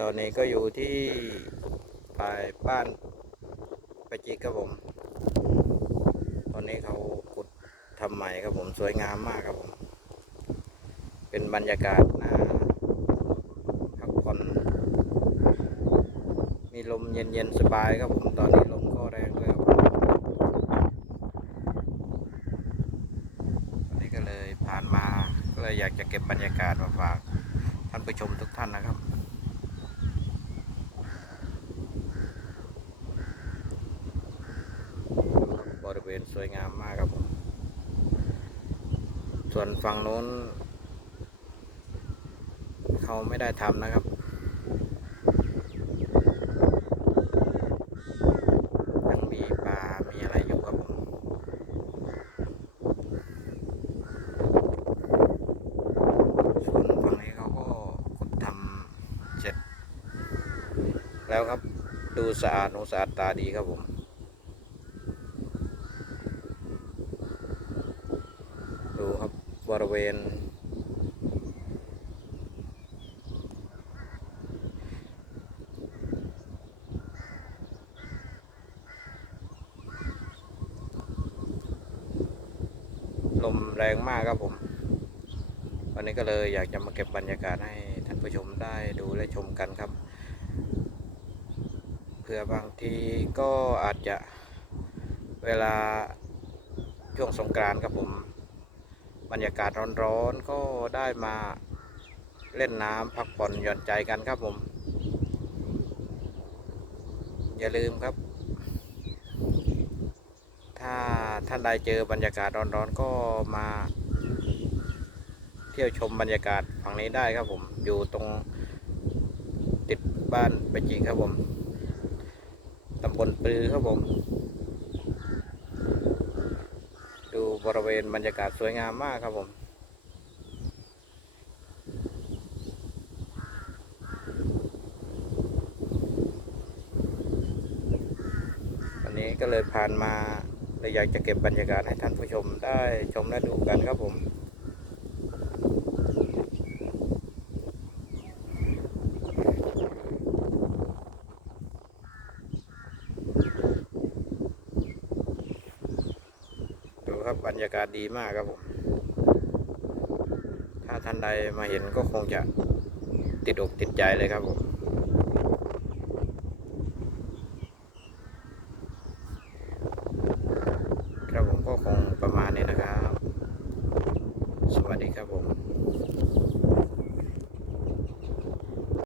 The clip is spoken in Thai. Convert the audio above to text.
ตอนนี้ก็อยู่ที่ปลายบ้านปะจิกครับผม ตอนนี้เขาขุดทำใหม่ครับผมสวยงามมากครับผม เป็นบรรยากาศน่าพักผ่อนมีลมเย็นๆสบายครับผมตอนนี้ลมก็แรงด้วยครับวันนี้ก็เลยผ่านมาก็เลยอยากจะเก็บบรรยากาศมาฝากท่านผู้ชมทุกท่านนะครับ ณสวยงามมากครับผมส่วนฝั่งโน้น เขาไม่ได้ทำนะครับ ยังมีปลามีอะไรอยู่ครับผมส่วนฝั่งนี้เขาก็ขุดทำเสร็จ แล้วครับดูสะอาดหูสะอาดตาดีครับผม ดูครั บริเวณ ลมแรงมากครับผม วันนี้ก็เลยอยากจะมาเก็บบรรยากาศให้ท่านผู้ชมได้ดูและชมกันครับเพื่อบางทีก็อาจจะเวลาช่วงสงกรานต์ครับผม บรรยากาศร้อนๆก็ได้มาเล่นน้ำพักผ่อนหย่อนใจกันครับผม อย่าลืมครับ ถ้าท่านใดเจอบรรยากาศร้อนๆก็มา เที่ยวชมบรรยากาศฝั่งนี้ได้ครับผม อยู่ตรงติดบ้านไปจริงครับผมตำบลปลือครับผม ดู บริเวณบรรยากาศสวยงามมากครับผม วันนี้ก็เลยผ่านมาเลยอยากจะเก็บบรรยากาศให้ท่านผู้ชมได้ชมและดูกันครับผม ดู ครับบรรยากาศดีมากครับผม ถ้าท่านใดมาเห็นก็คงจะติดอกติดใจเลยครับผมครับผมก็คงประมาณนี้นะครับ สวัสดีครับผม